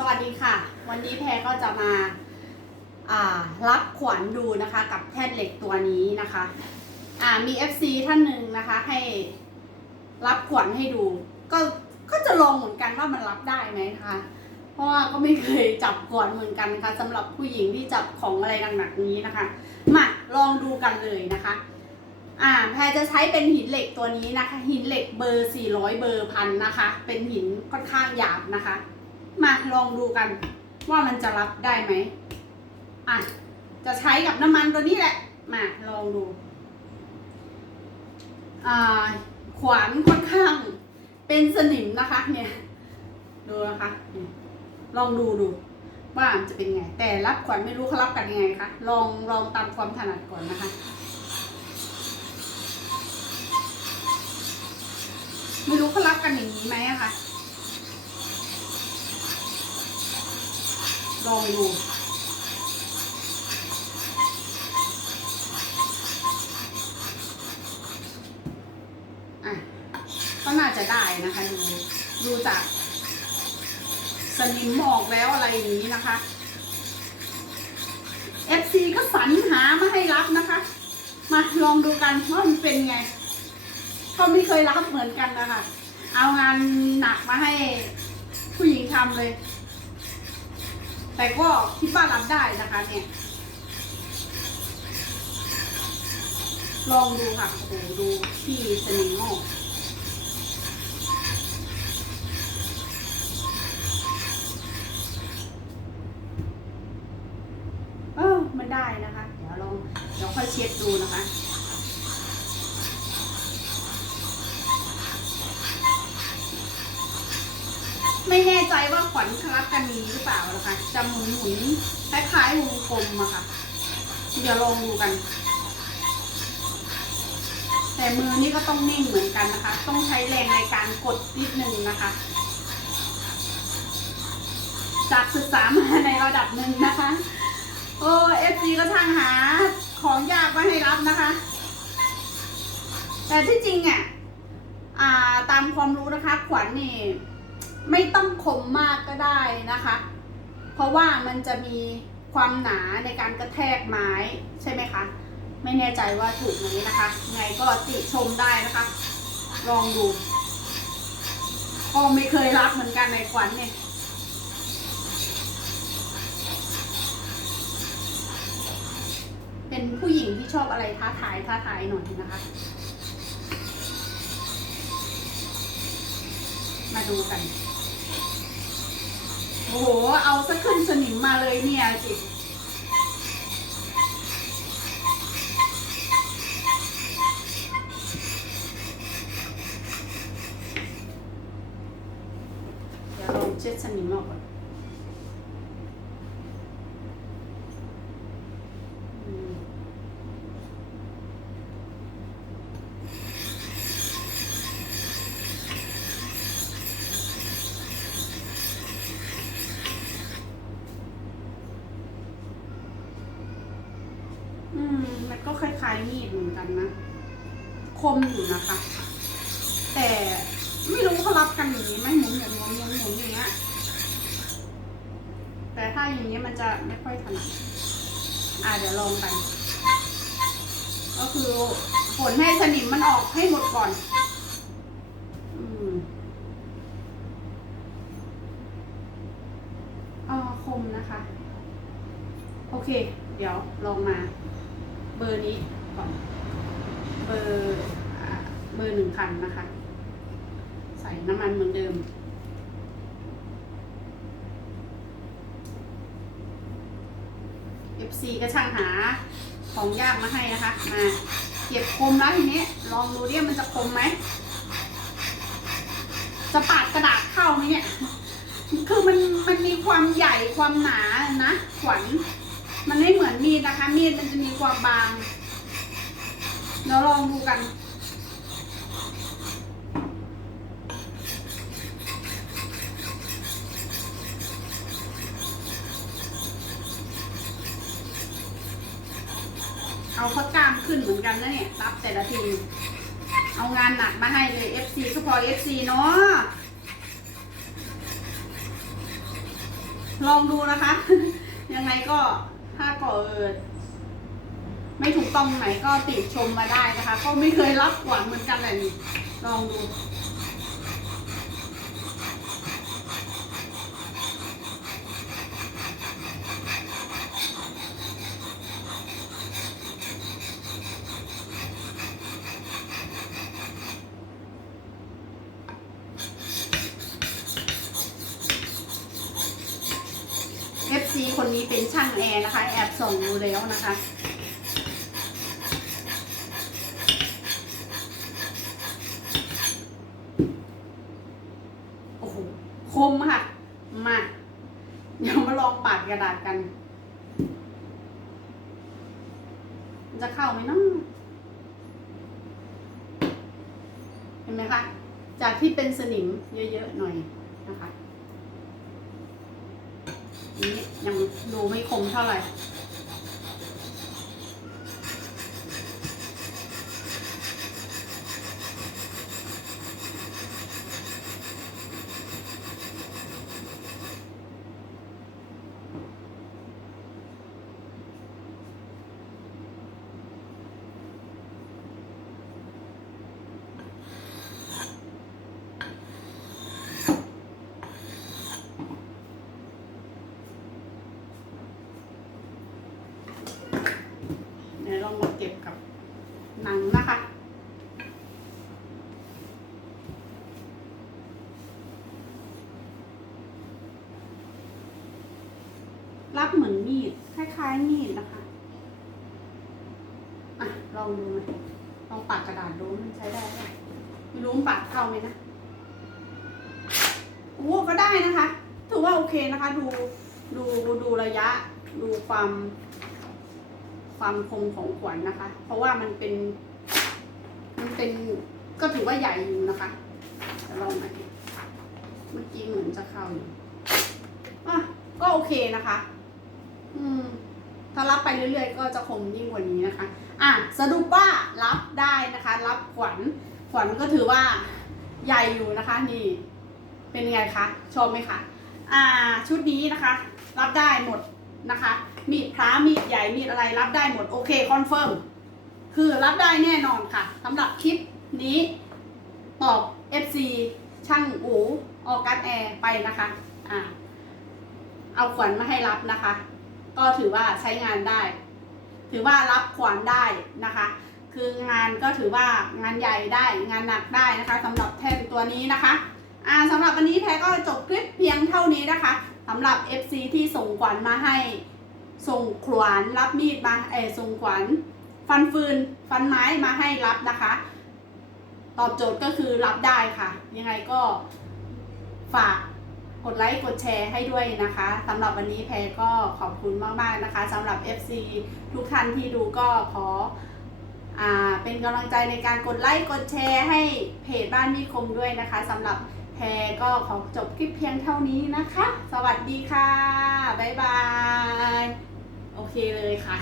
สวัสดีค่ะ วันนี้แพรก็จะมาอ่ารับขวัญดูนะคะกับแท่นเหล็กตัวนี้นะคะอ่ามี FC ท่านหนึ่งนะคะให้รับขวัญให้ดู ก็ก็จะลองเหมือนกันว่ามันรับได้ไหมนะคะ เพราะว่าก็ไม่เคยจับขวัญเหมือนกันนะคะสำหรับผู้หญิงที่จับของอะไรหนักๆนี้นะคะ มาลองดูกันเลยนะคะอ่าแพรจะใช้เป็นหินเหล็กตัวนี้นะคะ หินเหล็กเบอร์ 400 เบอร์พันนะคะ เป็นหินค่อนข้างหยาบนะคะ มาลองดูกัน ว่ามันจะรับได้ไหมอะจะใช้กับน้ำมันตัวนี้แหละ มาลองดูอ่าขวานค่อนข้างเป็นสนิมนะคะเนี่ยดูนะคะลองดูดูว่าจะเป็นไง แต่รับขวัญไม่รู้เขารับกันยังไงคะลองลองตามความถนัดก่อนนะคะ ไม่รู้เขารับกันอย่างนี้ไหมอะคะ ลองดูอะก็น่าจะได้นะคะดูดูจากสนิมออกแล้วอะไรอย่างนี้นะคะ FC ก็สรรหามาให้รับนะคะ มาลองดูกันว่ามันเป็นไง ก็ไม่เคยรับเหมือนกันนะคะ เอางานหนักมาให้ผู้หญิงทำเลย แต่ก็คิดว่ารับได้นะคะเนี่ย ลองดูค่ะโอ้โหดูที่สนิมออกเออมันได้นะคะ เดี๋ยวลองเดี๋ยวค่อยเช็ดดูนะคะ ไม่แน่ใจว่าขวัญคลับกันนี้หรือเปล่านะคะจะหมุนหมุนคล้ายๆวงกลมอะค่ะเดี๋ยวลองดูกัน แต่มือนี่ก็ต้องนิ่งเหมือนกันนะคะ ต้องใช้แรงในการกดนิดนึงนะคะ จากศึกษามาในระดับหนึ่งนะคะ โอ้เอฟซีก็ช่างหาของยากมาให้รับนะคะ แต่ที่จริงอะอ่าตามความรู้นะคะ ขวัญนี่ ไม่ต้องคมมากก็ได้นะคะ เพราะว่ามันจะมีความหนาในการกระแทกไม้ใช่ไหมคะ ไม่แน่ใจว่าถูกไหมนะคะ ไงก็ติชมได้นะคะ ลองดูก็ไม่เคยรับเหมือนกันในขวัญเนี่ยเป็นผู้หญิงที่ชอบอะไรท้าทายท้าทายหน่อยนะคะ มาดูกัน โอ้โห เอาสักขึ้นสนิมมาเลยเนี่ยจิเดี๋ยวลองเช็ดสนิมออกก่อนอืมอืม มัน ก็คล้ายๆมีดเหมือนกันนะ คมอยู่นะคะ แต่ไม่รู้เขารับกันอย่างนี้ไหมหมุนอย่างนี้หมุนอย่างเงี้ยแต่ถ้าอย่างนี้มันจะไม่ค่อยถนัดอ่าเดี๋ยวลองกัน ก็คือผลให้สนิมมันออกให้หมดก่อนอืมอ๋อคมนะคะ โอเค เดี๋ยวลองมา เบอร์นี้ก่อนเบอร์เบอร์หนึ่งพันนะคะ ใส่น้ำมันเหมือนเดิม FC ก็ช่างหาของยากมาให้นะคะ มาเก็บคมแล้วทีนี้ ลองดูดิมันจะคมไหม จะปาดกระดาษเข้าไหมเนี่ย คือมันมันมีความใหญ่ความหนานะขวัญ มันไม่เหมือนมีดนะคะ มีดมันจะมีความบางเดี๋ยวลองดูกันเอาเขากล้ามขึ้นเหมือนกันนะเนี่ยรับแต่ละที เอางานหนักมาให้เลย FC ก็พอ FC เนาะลองดูนะคะ ยังไงก็ ถ้าก่อเออไม่ถูกต้องไหนก็ติชมมาได้นะคะ ก็ไม่เคยรับขวัญเหมือนกันแหละนี่ลองดู FC คนนี้เป็นช่างแอร์นะคะ แอบส่องดูแล้วนะคะ โอ้โห คมค่ะ มา เดี๋ยวมาลองปาดกระดาษกัน จะเข้าไหมเนาะเห็นไหมคะ จากที่เป็นสนิมเยอะๆหน่อยนะคะ นี้ยังดูไม่คมเท่าไหร่ เดี๋ยวลองมาเก็บกับหนังนะคะ รับเหมือนมีด คล้าย ๆ มีดนะคะ อะลองดูไหมลองปากกระดาษดูมันใช้ได้ไหมไม่รู้มันปากเข้าไหมนะโอ้ก็ได้นะคะ ถือว่าโอเคนะคะ ดูดูดูระยะ ดูความ ความคมของขวัญนะคะ เพราะว่ามันเป็น มันเป็นก็ถือว่าใหญ่อยู่นะคะจะลองไหมเมื่อกี้เหมือนจะเข้าอยู่อะก็โอเคนะคะ ถ้ารับไปเรื่อยๆ ก็จะคมยิ่งกว่านี้นะคะ อะสรุปว่ารับได้นะคะ รับขวัญขวัญก็ถือว่าใหญ่อยู่นะคะนี่ เป็นไงคะชอบไหมคะอ่าชุดนี้นะคะ รับได้หมดนะคะ มีดพระมีดใหญ่มีดอะไรรับได้หมดโอเคคอนเฟิร์มคือรับได้แน่นอนค่ะสำหรับคลิปนี้ตอบ FC ช่างอูออกัสแอร์ไปนะคะอ่าเอาขวัญมาให้รับนะคะ ก็ถือว่าใช้งานได้ ถือว่ารับขวัญได้นะคะ คืองานก็ถือว่างานใหญ่ได้งานหนักได้นะคะสำหรับแท่นตัวนี้นะคะอ่าสำหรับวันนี้แพรก็จบคลิปเพียงเท่านี้นะคะสำหรับ FC ที่ส่งขวัญมาให้ ส่งขวานรับมีดมาเออส่งขวานฟันฟืนฟันไม้มาให้รับนะคะ ตอบโจทย์ก็คือรับได้ค่ะ ยังไงก็ฝาก กดไลค์กดแชร์ให้ด้วยนะคะสำหรับวันนี้แพรก็ขอบคุณมากๆนะคะสำหรับ FC ทุกท่านที่ดูก็ขออ่าเป็นกำลังใจในการกดไลค์กดแชร์ให้เพจบ้านนิคมด้วยนะคะสำหรับแพรก็ขอจบคลิปเพียงเท่านี้นะคะ สวัสดีค่ะ บ๊ายบาย โอเคเลยค่ะ